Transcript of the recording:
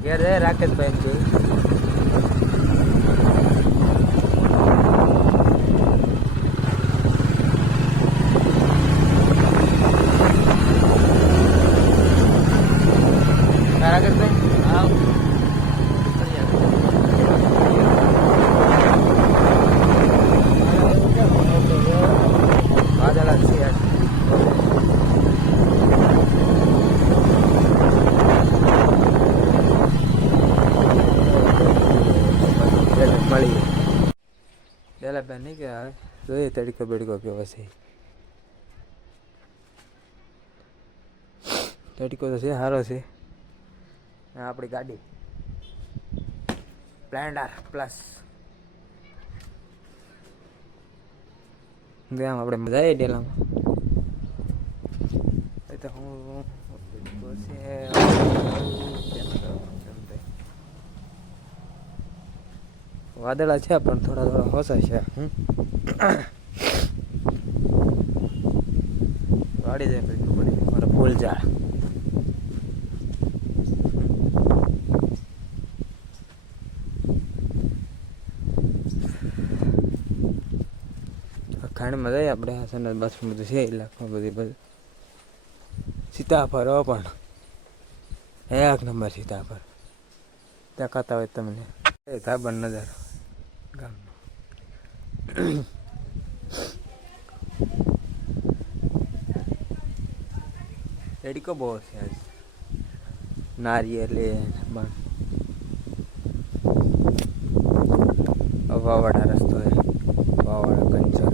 ઘેર જાય રાકેશભાઈ જોઈ રાકેશભાઈ હા વાદળા છે મળી પેલા બેન નહીં કે જોઈએ તડકો બેડકો કેવો છે તડકો તો છે સારો છે આપણી ગાડી સ્પ્લેન્ડર પ્લસ ગયા આપણે મજા આવી ડેલામાં તો હું વાદળા છે પણ થોડા થોડા હોસા છે વાડી જાય પછી ખબર મારા ફૂલ ઝાડ ખાંડમાં જઈએ આપણે સનત બાથરૂમ બધું છે ઇલાકામાં બધું સીતાફળ પણ એક નંબર સીતાફળ ત્યાં ખાતા હોય તમને એ ધાબા નજારો ગામનો તડકો બહુ છે આજ નારિયેળ વાવાડા રસ્તો વાવાડા કંચો